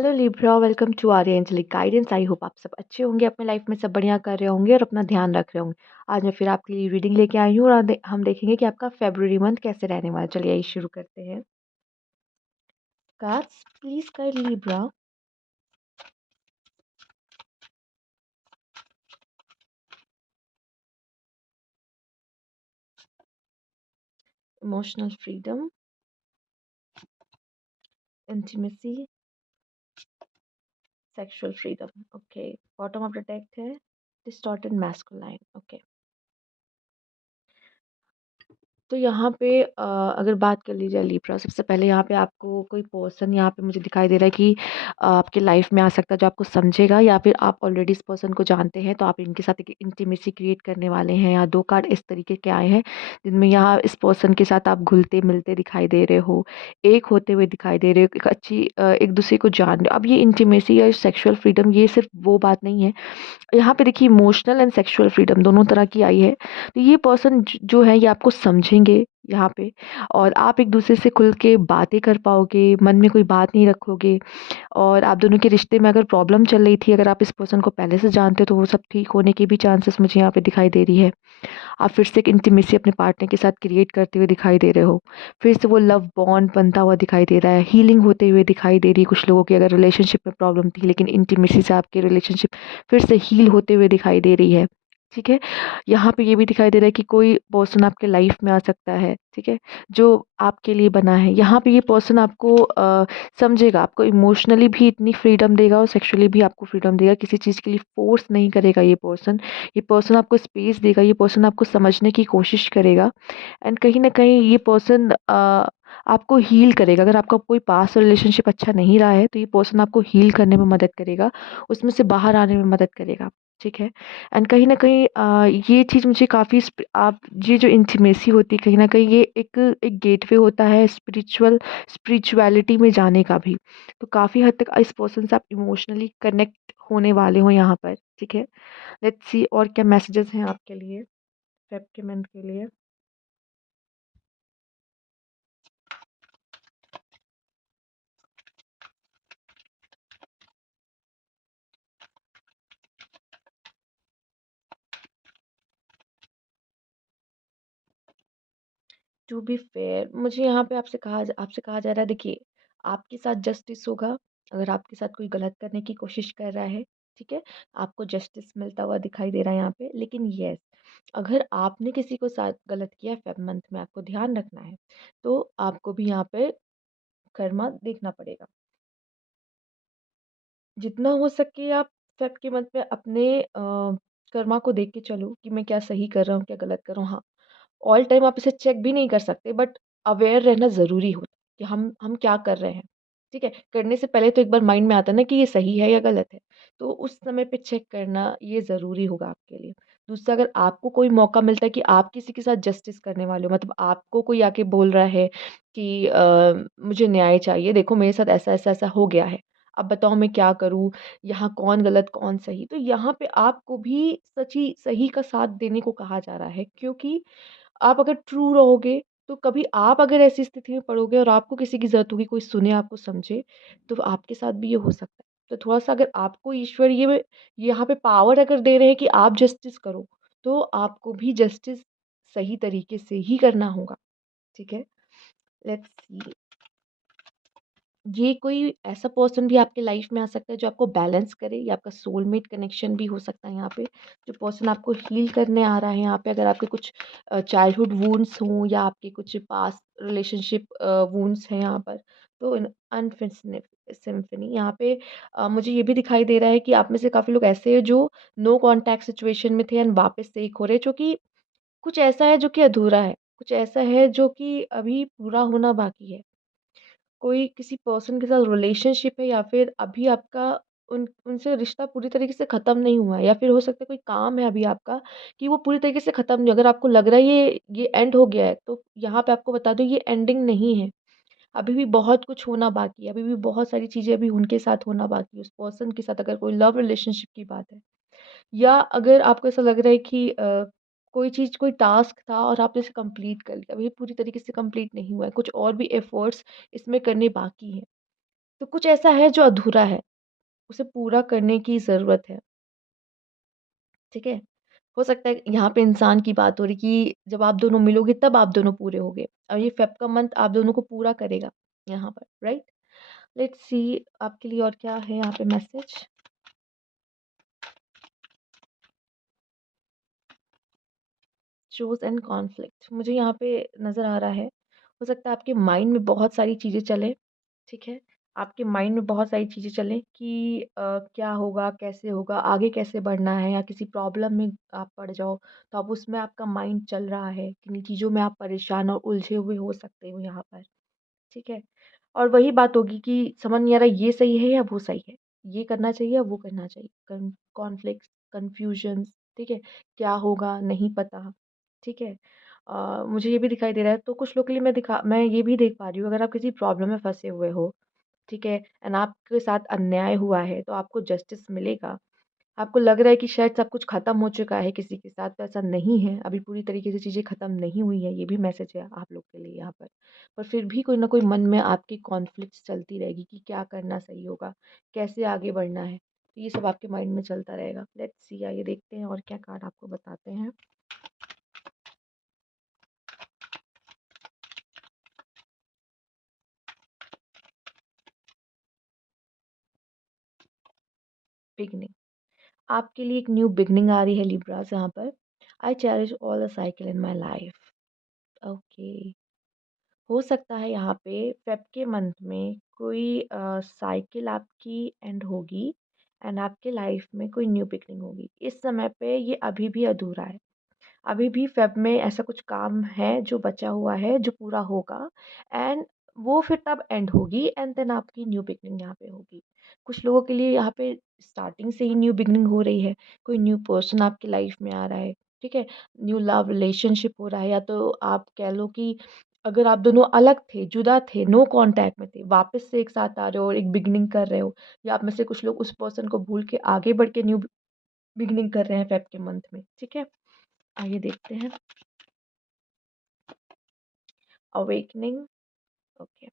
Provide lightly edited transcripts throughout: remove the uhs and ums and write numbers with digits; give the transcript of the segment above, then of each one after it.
Hello Libra, welcome to Arya angelic guidance. I hope आप सब अच्छे होंगे, अपने लाइफ में सब बढ़िया कर रहे होंगे और अपना ध्यान रख रहे होंगे। आज मैं फिर आपके लिए रीडिंग लेके आई हूँ और हम देखेंगे कि आपका फेब्रुअरी मंथ कैसे रहने वाला है। चलिए आइए शुरू करते हैं। कार्ड्स प्लीज कर Libra. Emotional freedom, intimacy, sexual freedom. Okay, bottom of the deck है डिस्टॉर्टेड मैस्कुलाइन। ओके, तो यहाँ पे अगर बात कर ली जाए लिब्रा, सबसे पहले यहाँ पे आपको कोई पर्सन यहाँ पे मुझे दिखाई दे रहा है कि आपके लाइफ में आ सकता है जो आपको समझेगा, या फिर आप ऑलरेडी इस पर्सन को जानते हैं तो आप इनके साथ एक इंटीमेसी क्रिएट करने वाले हैं। यहाँ दो कार्ड इस तरीके के आए हैं जिनमें यहाँ इस पर्सन के साथ आप घुलते मिलते दिखाई दे रहे हो, एक होते हुए दिखाई दे रहे हो, एक अच्छी एक दूसरे को जान रहे हो। अब ये इंटीमेसी या सेक्सुअल फ्रीडम ये सिर्फ वो बात नहीं है। यहाँ पे देखिए इमोशनल एंड सेक्सुअल फ्रीडम दोनों तरह की आई है। तो ये पर्सन जो है ये आपको समझेंगे यहाँ पे, और आप एक दूसरे से खुल के बातें कर पाओगे, मन में कोई बात नहीं रखोगे। और आप दोनों के रिश्ते में अगर प्रॉब्लम चल रही थी, अगर आप इस पर्सन को पहले से जानते हो तो वो सब ठीक होने के भी चांसेस मुझे यहाँ पे दिखाई दे रही है। आप फिर से एक इंटीमेसी अपने पार्टनर के साथ क्रिएट करते हुए दिखाई दे रहे हो। फिर से वो लव बॉन्ड बनता हुआ दिखाई दे रहा है, हीलिंग होते हुए दिखाई दे रही है। कुछ लोगों की अगर रिलेशनशिप में प्रॉब्लम थी, लेकिन इंटीमेसी से आपकी रिलेशनशिप फिर से हील होते हुए दिखाई दे रही है। ठीक है, यहाँ पे ये भी दिखाई दे रहा है कि कोई पर्सन आपके लाइफ में आ सकता है, ठीक है, जो आपके लिए बना है। यहाँ पे ये पर्सन आपको समझेगा, आपको इमोशनली भी इतनी फ्रीडम देगा और सेक्सुअली भी आपको फ्रीडम देगा। किसी चीज़ के लिए फोर्स नहीं करेगा ये पर्सन आपको स्पेस देगा, ये पर्सन आपको समझने की कोशिश करेगा। एंड कहीं ना कहीं ये पर्सन आपको हील करेगा। अगर आपका कोई पास्ट रिलेशनशिप अच्छा नहीं रहा है तो ये पर्सन आपको हील करने में मदद करेगा, उसमें से बाहर आने में मदद करेगा। ठीक है, एंड कहीं ना कहीं ये चीज़ मुझे काफ़ी आप ये जो इंटीमेसी होती है, कहीं ना कहीं ये एक एक गेटवे होता है स्पिरिचुअलिटी में जाने का भी। तो काफ़ी हद तक इस पर्सन से आप इमोशनली कनेक्ट होने वाले हो यहाँ पर। ठीक है, लेट्स सी और क्या मैसेजेस हैं आपके लिए फेब के मंथ के लिए। टू बी फेयर, मुझे यहाँ पे आपसे कहा जा रहा है, देखिए आपके साथ जस्टिस होगा। अगर आपके साथ कोई गलत करने की कोशिश कर रहा है, ठीक है, आपको जस्टिस मिलता हुआ दिखाई दे रहा है यहाँ पे। लेकिन यस, अगर आपने किसी को साथ गलत किया है फेब मंथ में, आपको ध्यान रखना है, तो आपको भी यहाँ पे कर्मा देखना पड़ेगा। जितना हो सके आप फेब के मंथ में अपने कर्मा को देख के चलो कि मैं क्या सही कर रहा हूँ, क्या गलत कर रहा हूँ। हाँ, ऑल टाइम आप इसे चेक भी नहीं कर सकते, बट अवेयर रहना ज़रूरी होता है कि हम क्या कर रहे हैं। ठीक है, करने से पहले तो एक बार माइंड में आता है ना कि ये सही है या गलत है, तो उस समय पे चेक करना ये ज़रूरी होगा आपके लिए। दूसरा, अगर आपको कोई मौका मिलता है कि आप किसी के साथ जस्टिस करने वाले हो, मतलब आपको कोई आके बोल रहा है कि मुझे न्याय चाहिए, देखो मेरे साथ ऐसा ऐसा ऐसा हो गया है, अब बताओ मैं क्या करूँ, यहाँ कौन गलत कौन सही, तो यहाँ पे आपको भी सची सही का साथ देने को कहा जा रहा है। क्योंकि आप अगर ट्रू रहोगे, तो कभी आप अगर ऐसी स्थिति में पड़ोगे और आपको किसी की ज़रूरत होगी, कोई सुने, आपको समझे, तो आपके साथ भी ये हो सकता है। तो थोड़ा-सा अगर आपको ईश्वर ये यहाँ पे पावर अगर दे रहे हैं कि आप जस्टिस करो, तो आपको भी जस्टिस सही तरीके से ही करना होगा। ठीक है? लेट्स सी, ये कोई ऐसा पर्सन भी आपके लाइफ में आ सकता है जो आपको बैलेंस करे, या आपका सोलमेट कनेक्शन भी हो सकता है यहाँ पे। जो पर्सन आपको हील करने आ रहा है यहाँ पे, अगर आपके कुछ चाइल्डहुड वुंड्स हों या आपके कुछ पास्ट रिलेशनशिप वुंड्स हैं यहाँ पर, तो अनफिनिश्ड सिम्फनी यहाँ पे मुझे ये भी दिखाई दे रहा है कि आप में से काफ़ी लोग ऐसे हैं जो नो कॉन्टैक्ट सिचुएशन में थे एंड वापस से एक हो रहे हैं, जो कि कुछ ऐसा है जो कि अधूरा है, कुछ ऐसा है जो कि अभी पूरा होना बाकी है। कोई किसी पर्सन के साथ रिलेशनशिप है, या फिर अभी आपका उनसे रिश्ता पूरी तरीके से ख़त्म नहीं हुआ है, या फिर हो सकता है कोई काम है अभी आपका कि वो पूरी तरीके से ख़त्म नहीं, अगर आपको लग रहा है ये एंड हो गया है, तो यहाँ पे आपको बता दूँ ये एंडिंग नहीं है। अभी भी बहुत कुछ होना बाकी है, अभी भी बहुत सारी चीज़ें अभी उनके साथ होना बाकी है, उस पर्सन के साथ, अगर कोई लव रिलेशनशिप की बात है। या अगर आपको ऐसा लग रहा है कि कोई चीज़, कोई टास्क था और आपने इसे कंप्लीट कर लिया, अब ये पूरी तरीके से कंप्लीट नहीं हुआ है, कुछ और भी एफर्ट्स इसमें करने बाकी हैं। तो कुछ ऐसा है जो अधूरा है, उसे पूरा करने की ज़रूरत है, ठीक है? हो सकता है यहाँ पे इंसान की बात हो रही कि जब आप दोनों मिलोगे तब आप दोनों पूरे होगे और ये फ़ेब का मंथ आप दोनों को पूरा करेगा यहाँ पर, राइट? लेट्स सी आपके लिए और क्या है यहाँ पे मैसेज? चोज़ एंड कॉन्फ्लिक्ट मुझे यहाँ पे नज़र आ रहा है, हो सकता है आपके माइंड में बहुत सारी चीज़ें चलें, ठीक है? आपके माइंड में बहुत सारी चीज़ें चलें कि क्या होगा, कैसे होगा, आगे कैसे बढ़ना है या किसी प्रॉब्लम में आप पड़ जाओ, तो अब उसमें आपका माइंड चल रहा है, किन्हीं चीज़ों में आप परेशान और उलझे हुए हो सकते हो यहाँ पर, ठीक है? और वही बात होगी कि समझ नहीं आ रहा ये सही है या वो सही है, ये करना चाहिए या वो करना चाहिए, कॉन्फ्लिक्ट्स, कन्फ्यूजन्स, ठीक है? क्या होगा नहीं पता, ठीक है? मुझे ये भी दिखाई दे रहा है तो कुछ लोग के लिए मैं ये भी देख पा रही हूँ अगर आप किसी प्रॉब्लम में फँसे हुए हो, ठीक है? एंड आपके साथ अन्याय हुआ है तो आपको जस्टिस मिलेगा। आपको लग रहा है कि शायद सब कुछ ख़त्म हो चुका है किसी के साथ, तो ऐसा नहीं है, अभी पूरी तरीके से चीज़ें ख़त्म नहीं हुई हैं, ये भी मैसेज है आप लोग के लिए यहाँ पर। पर फिर भी कोई ना कोई मन में आपकी कॉन्फ्लिक्ट्स चलती रहेगी कि क्या करना सही होगा, कैसे आगे बढ़ना है, तो ये सब आपके माइंड में चलता रहेगा। लेट्स सी आइए देखते हैं और क्या कार्ड आपको बताते हैं। बिगिनिंग, आपके लिए एक न्यू बिगिनिंग आ रही है लिब्रास यहाँ पर। I cherish all the cycle in my life. Okay. हो सकता है यहाँ पे फ़ेब के मंथ में कोई साइकिल आपकी एंड होगी एंड आपके लाइफ में कोई न्यू बिगनिंग होगी। इस समय पे ये अभी भी अधूरा है। अभी भी फ़ेब में ऐसा कुछ काम है जो बचा हुआ है जो पूरा होगा एंड वो फिर तब एंड होगी एंड देन आपकी न्यू बिगनिंग यहाँ पे होगी। कुछ लोगों के लिए यहाँ पे स्टार्टिंग से ही न्यू बिगनिंग हो रही है। कोई न्यू पर्सन आपकी लाइफ में आ रहा है, ठीक है? न्यू लव रिलेशनशिप हो रहा है या तो आप कह लो कि अगर आप दोनों अलग थे, जुदा थे, नो कॉन्टैक्ट में थे, वापस से एक साथ आ रहे हो और एक बिगिनिंग कर रहे हो या आप में से कुछ लोग उस पर्सन को भूल के आगे बढ़ के न्यू बिगिनिंग कर रहे हैं फ़ेब के मंथ में, ठीक है? आइए देखते हैं। Awakening, okay.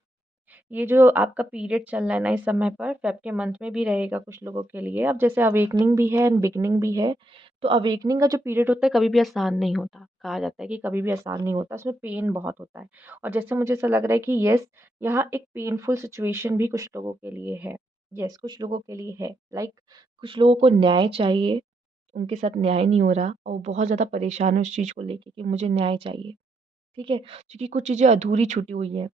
ये जो आपका पीरियड चल रहा है ना इस समय पर फ़ेब के मंथ में भी रहेगा कुछ लोगों के लिए। अब जैसे अवेकनिंग भी है एंड बिगिनिंग भी है, तो अवेकनिंग का जो पीरियड होता है कभी भी आसान नहीं होता। कहा जाता है कि कभी भी आसान नहीं होता, उसमें पेन बहुत होता है। और जैसे मुझे ऐसा लग रहा है कि येस, यहाँ एक पेनफुल सिचुएशन भी कुछ लोगों के लिए है। येस, कुछ लोगों के लिए है। लाइक कुछ लोगों को न्याय चाहिए, उनके साथ न्याय नहीं हो रहा और वो बहुत ज़्यादा परेशान है उस चीज़ को लेके कि मुझे न्याय चाहिए, ठीक है? क्योंकि कुछ चीज़ें अधूरी छूटी हुई हैं।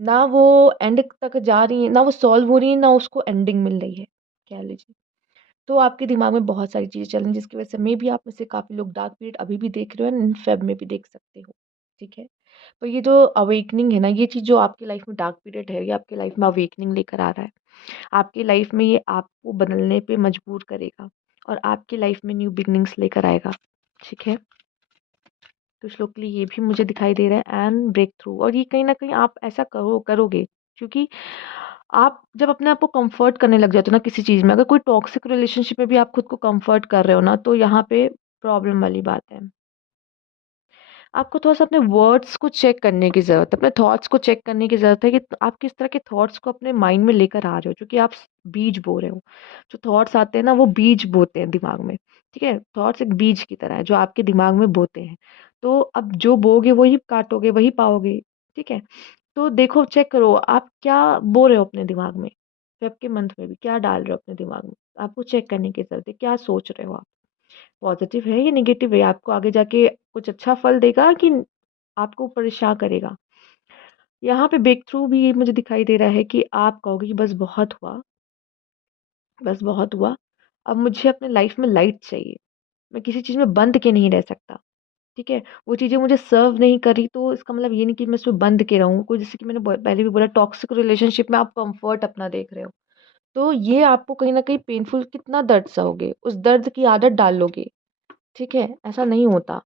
ना वो एंड तक जा रही हैं, ना वो सॉल्व हो रही हैं, ना उसको एंडिंग मिल रही है, कह लीजिए। तो आपके दिमाग में बहुत सारी चीज़ें चल रही हैं जिसकी वजह से मेबी आप में से काफ़ी लोग डार्क पीरियड अभी भी देख रहे हो एंड फेब में भी देख सकते हो, ठीक है? तो ये जो अवेकनिंग है ना, ये चीज़ जो आपकी लाइफ में डार्क पीरियड है, ये आपकी लाइफ में अवेकनिंग लेकर आ रहा है। आपकी लाइफ में ये आपको बदलने पे मजबूर करेगा और आपकी लाइफ में न्यू बिगिनिंग्स लेकर आएगा, ठीक है? कुछ लोग के लिए ये भी मुझे दिखाई दे रहा है एंड ब्रेक थ्रू और ये कहीं न कहीं आप ऐसा करोगे क्योंकि आप जब अपने आप को कम्फ़र्ट करने लग जाते हो ना किसी चीज़ में, अगर कोई टॉक्सिक रिलेशनशिप में भी आप खुद को कम्फ़र्ट कर रहे हो ना, तो यहाँ पे प्रॉब्लम वाली बात है। आपको थोड़ा-सा अपने वर्ड्स को चेक करने की ज़रूरत है, अपने थॉट्स को चेक करने की ज़रूरत है कि आप किस तरह के थॉट्स को अपने माइंड में लेकर आ रहे हो, क्योंकि आप बीज बो रहे हो। जो थॉट्स आते हैं ना, वो बीज बोते हैं दिमाग में, ठीक है? थॉट्स एक बीज की तरह है, जो आपके दिमाग में बोते हैं। तो अब जो बोओगे, वही काटोगे, वही पाओगे, ठीक है? तो देखो, चेक करो, आप क्या बो रहे हो अपने दिमाग में? फ़ेब के मंथ में भी क्या डाल रहे हो अपने दिमाग में? आपको चेक करने की ज़रूरत है, क्या सोच रहे हो आप? पॉज़िटिव है या नेगेटिव है? आपको आगे जाके कुछ अच्छा फल देगा कि आपको परेशान करेगा? यहाँ पे ब्रेक थ्रू भी ये मुझे दिखाई दे रहा है कि आप कहोगे कि बस बहुत हुआ, अब मुझे अपने लाइफ़ में लाइट चाहिए। मैं किसी चीज़ में बंध के नहीं रह सकता, ठीक है? वो चीज़ें मुझे सर्व नहीं कर रही तो इसका मतलब ये नहीं कि मैं उसमें बंध के रहूँ। कोई जैसे कि मैंने पहले भी बोला टॉक्सिक रिलेशनशिप में आप कम्फ़र्ट अपना देख रहे हो। तो ये आपको कहीं न कहीं पेनफुल कितना दर्द सहोगे, उस दर्द की आदत डाल लोगे, ठीक है? ऐसा नहीं होता।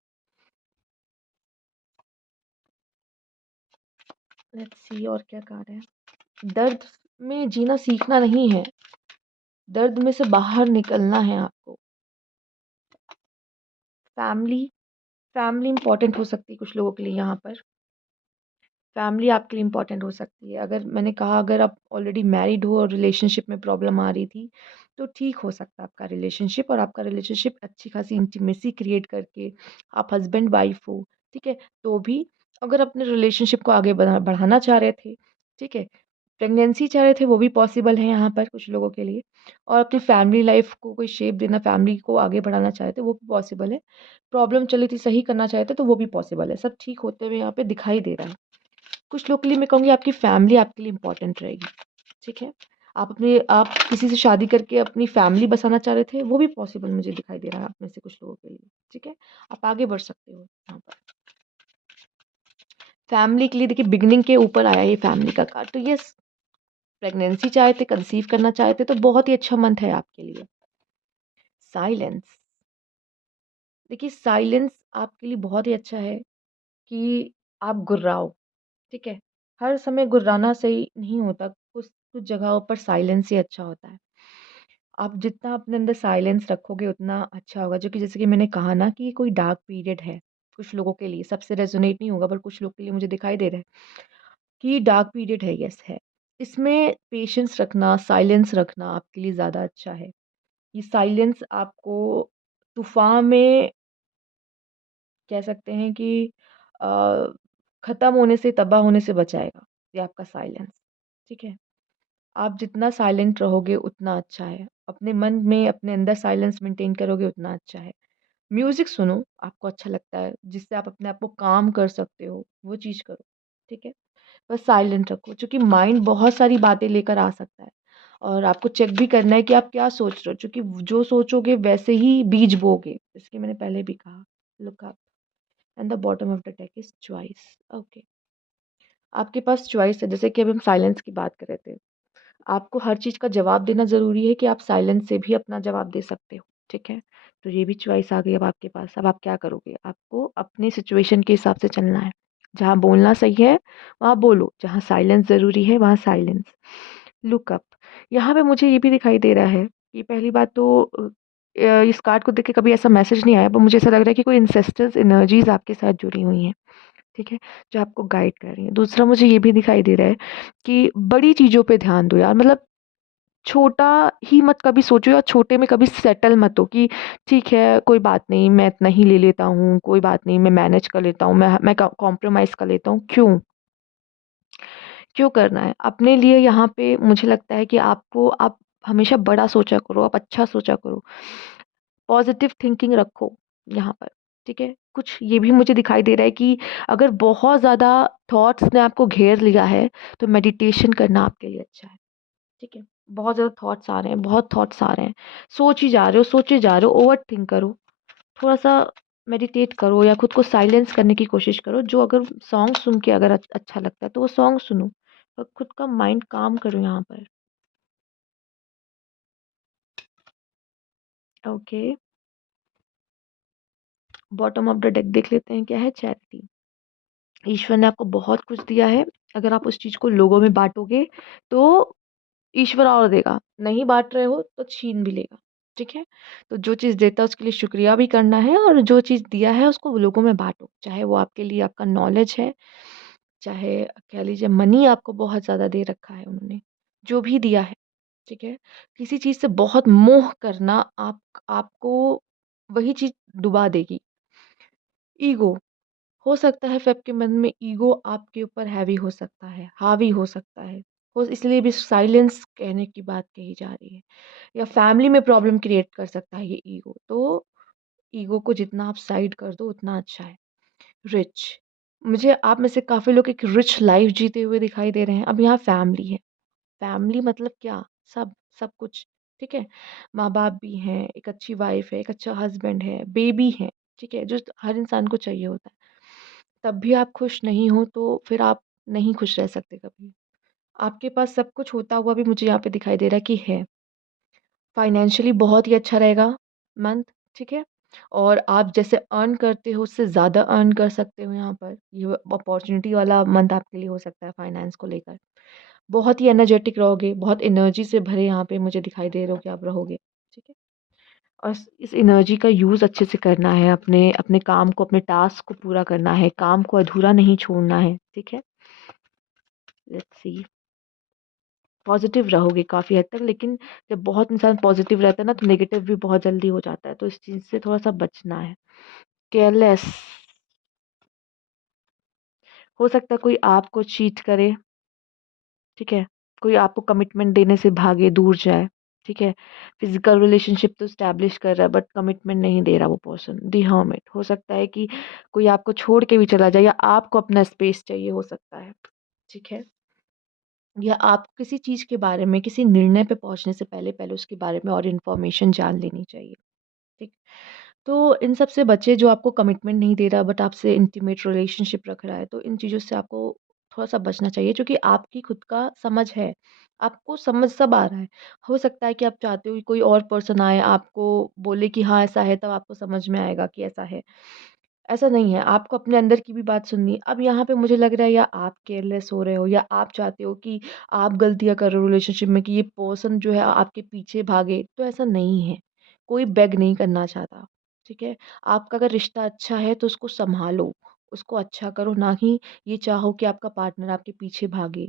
लेट्स सी और क्या कार्ड है? दर्द में जीना सीखना नहीं है, दर्द में से बाहर निकलना है आपको। फैमिली फैमिली इम्पोर्टेंट हो सकती है कुछ लोगों के लिए यहाँ पर। फैमिली आपके लिए इम्पोर्टेंट हो सकती है। अगर मैंने कहा अगर आप ऑलरेडी मैरिड हो और रिलेशनशिप में प्रॉब्लम आ रही थी, तो ठीक हो सकता है आपका रिलेशनशिप, और आपका रिलेशनशिप अच्छी खासी इंटीमेसी क्रिएट करके आप हस्बैंड वाइफ हो, ठीक है? तो भी अगर अपने रिलेशनशिप को आगे बढ़ाना चाह रहे थे, ठीक है? प्रेगनेंसी चाह रहे थे, वो भी पॉसिबल है यहाँ पर कुछ लोगों के लिए, और अपनी फैमिली लाइफ को कोई शेप देना, फैमिली को आगे बढ़ाना चाह रहे थे, वो भी पॉसिबल है। प्रॉब्लम चली थी, सही करना चाहे थे, तो वो भी पॉसिबल है। सब ठीक होते हुए यहाँ पे दिखाई दे रहा है। कुछ लोग के लिए मैं कहूँगी आपकी फैमिली आपके लिए इम्पोर्टेंट रहेगी, ठीक है? आप किसी से शादी करके अपनी फैमिली बसाना चाह रहे थे, वो भी पॉसिबल मुझे दिखाई दे रहा है आप में से कुछ लोगों के लिए, ठीक है? आप आगे बढ़ सकते हो यहाँ पर। फैमिली के लिए देखिए बिगिनिंग के ऊपर आया ये फैमिली का कार्ड, तो यस, प्रेगनेंसी चाहे थे, कंसीव करना चाहे थे, तो बहुत ही अच्छा मंथ है आपके लिए। साइलेंस, देखिए साइलेंस आपके लिए बहुत ही अच्छा है कि आप गुर्राओ, ठीक है? हर समय गुर्राना सही नहीं होता, कुछ कुछ जगहों पर साइलेंस ही अच्छा होता है। आप जितना अपने अंदर साइलेंस रखोगे उतना अच्छा होगा, जो कि जैसे कि मैंने कहा ना कि ये कोई डार्क पीरियड है, कुछ लोगों के लिए, सबसे रेज़ोनेट नहीं होगा, पर कुछ लोग के लिए मुझे दिखाई दे रहा है कि डार्क पीरियड है, यस है। इसमें पेशेंस रखना, साइलेंस रखना आपके लिए ज़्यादा अच्छा है। ये साइलेंस आपको तूफ़ान में कह सकते हैं कि अ, ख़त्म होने से, तबाह होने से बचाएगा, ये आपका साइलेंस, ठीक है? आप जितना साइलेंट रहोगे उतना अच्छा है। अपने मन में अपने अंदर साइलेंस मेंटेन करोगे उतना अच्छा है। म्यूज़िक सुनो, आपको अच्छा लगता है, जिससे आप अपने आप को काम कर सकते हो, वो चीज़ करो, ठीक है? बस साइलेंट रखो, क्योंकि माइंड बहुत सारी बातें लेकर आ सकता है, और आपको चेक भी करना है कि आप क्या सोच रहे हो, क्योंकि जो सोचोगे वैसे ही बीज बोओगे, जैसे कि मैंने पहले भी कहा। Look up and the bottom of the deck is choice. Okay, आपके पास चॉइस है, जैसे कि अभी हम साइलेंस की बात कर रहे थे। आपको हर चीज़ का जवाब देना ज़रूरी है कि आप साइलेंस से भी अपना जवाब दे सकते हो, ठीक है? तो ये भी चॉइस आ गई अब आपके पास, अब आप क्या करोगे? आपको अपनी सिचुएशन के हिसाब से चलना है। जहाँ बोलना सही है, वहाँ बोलो, जहाँ साइलेंस ज़रूरी है, वहाँ साइलेंस। लुक अप, यहाँ पे मुझे ये भी दिखाई दे रहा है कि पहली बात तो इस कार्ड को देख के कभी ऐसा मैसेज नहीं आया, पर मुझे ऐसा लग रहा है कि कोई एंसेस्टर्स एनर्जीज़ आपके साथ जुड़ी हुई हैं। ठीक है? जो आपको गाइड कर रही हैं। दूसरा मुझे ये भी दिखाई दे रहा है कि बड़ी चीज़ों पे ध्यान दो यार, मतलब छोटा ही मत कभी सोचो, या छोटे में कभी सेटल मत हो कि ठीक है, कोई बात नहीं, मैं इतना ही ले लेता हूँ, कोई बात नहीं, मैं मैनेज कर लेता हूँ, मैं कॉम्प्रोमाइज़ कर लेता हूँ। क्यों? क्यों करना है? अपने लिए यहाँ पे मुझे लगता है कि आप हमेशा बड़ा सोचा करो, आप अच्छा सोचा करो। पॉज़िटिव थिंकिंग रखो यहाँ पर, ठीक है? कुछ ये भी मुझे दिखाई दे रहा है कि अगर बहुत ज़्यादा थॉट्स ने आपको घेर लिया है, तो मेडिटेशन करना आपके लिए अच्छा है, ठीक है? बहुत ज़्यादा थॉट्स आ रहे हैं, बहुत थॉट्स आ रहे हैं, सोच ही जा रहे हो, सोचे जा रहे हो, ओवरथिंक करो, थोड़ा-सा मेडिटेट करो या खुद को साइलेंस करने की कोशिश करो। जो अगर सॉन्ग सुन के अगर अच्छा लगता है, तो वो सॉन्ग सुनो और खुद का माइंड काम करो यहाँ पर। Okay, bottom of the deck देख लेते हैं क्या है? चैरिटी। ईश्वर ने आपको बहुत कुछ दिया है, अगर आप उस चीज़ को लोगों में बाँटोगे, तो ईश्वर और देगा, नहीं बाँट रहे हो तो छीन भी लेगा, ठीक है? तो जो चीज़ देता है उसके लिए शुक्रिया भी करना है, और जो चीज़ दिया है उसको लोगों में बाँटो। चाहे वो आपके लिए आपका नॉलेज है, चाहे कह लीजिए मनी आपको बहुत ज़्यादा दे रखा है उन्होंने, जो भी दिया है, ठीक है? किसी चीज़ से बहुत मोह करना आपको वही चीज़ डुबा देगी। ईगो, हो सकता है आपके मन में ईगो आपके ऊपर हैवी हो सकता है, हावी हो सकता है। हो इसलिए भी साइलेंस कहने की बात कही जा रही है, या फैमिली में प्रॉब्लम क्रिएट कर सकता है ये ईगो। तो ईगो को जितना आप साइड कर दो उतना अच्छा है। रिच, मुझे आप में से काफ़ी लोग एक रिच लाइफ़ जीते हुए दिखाई दे रहे हैं। अब यहाँ फैमिली है, फैमिली मतलब क्या? सब कुछ, ठीक है? माँ-बाप भी हैं, एक अच्छी वाइफ़ है, एक अच्छा हस्बैंड है, बेबी है, ठीक है? जो हर इंसान को चाहिए होता है। तब भी आप खुश नहीं हो, तो फिर आप नहीं खुश रह सकते कभी। आपके पास सब कुछ होता हुआ भी मुझे यहाँ पे दिखाई दे रहा है कि है। फाइनेंशियली बहुत ही अच्छा रहेगा मंथ, ठीक है? और आप जैसे अर्न करते हो उससे ज़्यादा अर्न कर सकते हो यहाँ पर। ये अपॉर्च्युनिटी वाला मंथ आपके लिए हो सकता है फाइनेंस को लेकर। बहुत ही एनर्जेटिक रहोगे, बहुत एनर्जी से भरे यहाँ पे मुझे दिखाई दे रहे हो कि आप रहोगे, ठीक है? और इस एनर्जी का यूज़ अच्छे से करना है, अपने अपने काम को, अपने टास्क को पूरा करना है, काम को अधूरा नहीं छोड़ना है, ठीक है? सी। पॉज़िटिव रहोगे काफ़ी हद तक, लेकिन जब बहुत इंसान पॉज़िटिव रहता है ना, तो नेगेटिव भी बहुत जल्दी हो जाता है, तो इस चीज़ से थोड़ा-सा बचना है। केयरलेस, हो सकता है कोई आपको चीट करे, ठीक है? कोई आपको कमिटमेंट देने से भागे, दूर जाए, ठीक है? फ़िज़िकल रिलेशनशिप तो एस्टैब्लिश कर रहा है, बट कमिटमेंट नहीं दे रहा वो पर्सन। द हर्मिट, हो सकता है कि कोई आपको छोड़ के भी चला जाए, या आपको अपना स्पेस चाहिए हो सकता है, ठीक है? या आप किसी चीज़ के बारे में, किसी निर्णय पे पहुँचने से पहले उसके बारे में और इन्फॉर्मेशन जान लेनी चाहिए, ठीक? तो इन सब से बचे, जो आपको कमिटमेंट नहीं दे रहा बट आपसे इंटीमेट रिलेशनशिप रख रहा है, तो इन चीज़ों से आपको थोड़ा-सा बचना चाहिए, क्योंकि आपकी खुद का समझ है। आपको समझ सब आ रहा है। हो सकता है कि आप चाहते हो कि कोई और पर्सन आए, आपको बोले कि हाँ, ऐसा है, तब आपको समझ में आएगा कि ऐसा है। ऐसा नहीं है, आपको अपने अंदर की भी बात सुननी है। अब यहाँ पे मुझे लग रहा है, या आप केयरलेस हो रहे हो, या आप चाहते हो कि आप गलतियाँ कर रहे हो रिलेशनशिप में, कि ये पर्सन जो है आपके पीछे भागे, तो ऐसा नहीं है। कोई बेग नहीं करना चाहता, ठीक है? आपका अगर रिश्ता अच्छा है तो उसको सँभालो, उसको अच्छा करो, ना ही ये चाहो कि आपका पार्टनर आपके पीछे भागे,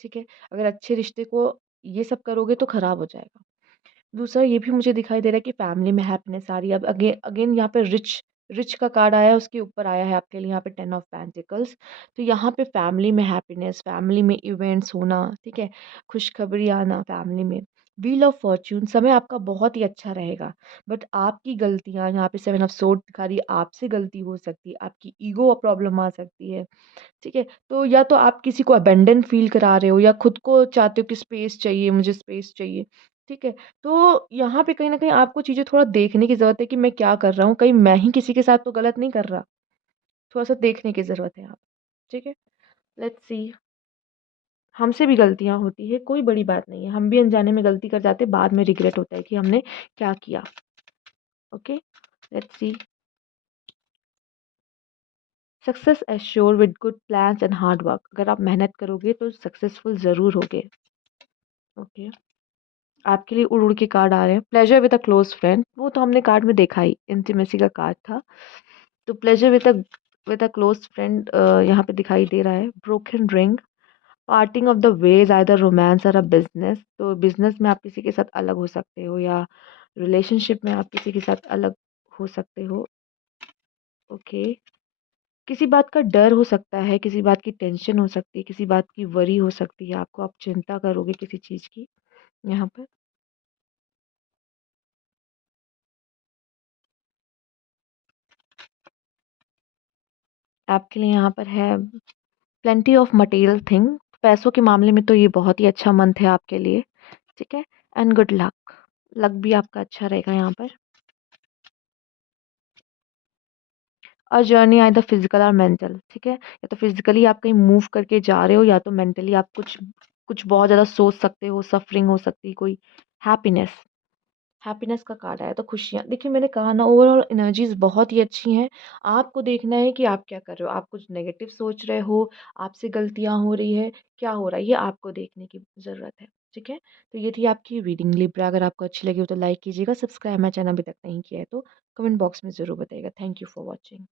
ठीक है? अगर अच्छे रिश्ते को ये सब करोगे तो खराब हो जाएगा। दूसरा ये भी मुझे दिखाई दे रहा है कि फैमिली में हैप्पीनेस आ रही है। अब अगेन यहाँ पे रिच रिच का कार्ड आया है, उसके ऊपर आया है आपके लिए यहाँ पे 10 ऑफ पेंटिकल्स। तो यहाँ पे फैमिली में हैप्पीनेस, फैमिली में इवेंट्स होना, ठीक है? खुशखबरी आना फैमिली में। व्हील ऑफ फॉर्च्यून, समय आपका बहुत ही अच्छा रहेगा, बट आपकी गलतियाँ, यहाँ पे 7 ऑफ सोर्ड दिखा रही है, आपसे गलती हो सकती है, आपकी ईगो प्रॉब्लम आ सकती है। ठीक है? तो या तो आप किसी को अबैंडन फ़ील करा रहे हो, या खुद को चाहते हो कि स्पेस चाहिए, मुझे स्पेस चाहिए, ठीक है? तो यहाँ पे कहीं न कहीं आपको चीज़ें थोड़ा देखने की ज़रूरत है कि मैं क्या कर रहा हूँ, कहीं मैं ही किसी के साथ तो गलत नहीं कर रहा। थोड़ा-सा देखने की ज़रूरत है यहाँ पे, ठीक है? लेट्स सी, हमसे भी गलतियाँ होती हैं, कोई बड़ी बात नहीं है। हम भी अनजाने में गलती कर जाते हैं, बाद में रिग्रेट होता है कि हमने क्या किया, okay? Let's see, success assured with good plans and hard work, अगर आप मेहनत करोगे तो सक्सेसफुल ज़रूर होगे, ओके? आपके लिए उड़-उड़ के कार्ड आ रहे हैं। Pleasure with a close friend, वो तो हमने कार्ड में देखा ही, इंटीमेसी का कार्ड था। तो pleasure with a close friend यहाँ पे दिखाई दे रहा है। Broken ring, parting of the ways, either romance or a business. तो बिज़नेस में आप किसी के साथ अलग हो सकते हो, या रिलेशनशिप में आप किसी के साथ अलग हो सकते हो, ओके। किसी बात का डर हो सकता है, किसी बात की टेंशन हो सकती है, किसी बात की वरी हो सकती है आपको, आप चिंता करोगे किसी चीज़ की यहाँ पर। आपके लिए यहाँ पर है प्लेंटी ऑफ मटेरियल थिंग, पैसों के मामले में तो ये बहुत ही अच्छा मंथ है आपके लिए, ठीक है? एंड गुड लक, लक भी आपका अच्छा रहेगा यहाँ पर। और जर्नी आइदर फिजिकल और मेंटल, ठीक है? या तो फिजिकली आप कहीं मूव करके जा रहे हो, या तो मेंटली आप कुछ कुछ बहुत ज़्यादा सोच सकते हो, सफरिंग हो सकती है कोई। हैप्पीनेस, हैप्पीनेस का कार्ड आया, तो खुशियाँ, देखिए मैंने कहा ना, ओवरऑल एनर्जीज बहुत ही अच्छी हैं। आपको देखना है कि आप क्या कर रहे हो, आप कुछ नेगेटिव सोच रहे हो, आपसे गलतियाँ हो रही है, क्या हो रहा है, ये आपको देखने की ज़रूरत है, ठीक है? तो ये थी आपकी रीडिंग लिब्रा। अगर आपको अच्छी लगी हो तो लाइक कीजिएगा, सब्सक्राइब मेरा चैनल अभी तक नहीं किया है तो कमेंट बॉक्स में ज़रूर बताइएगा। Thank you for watching.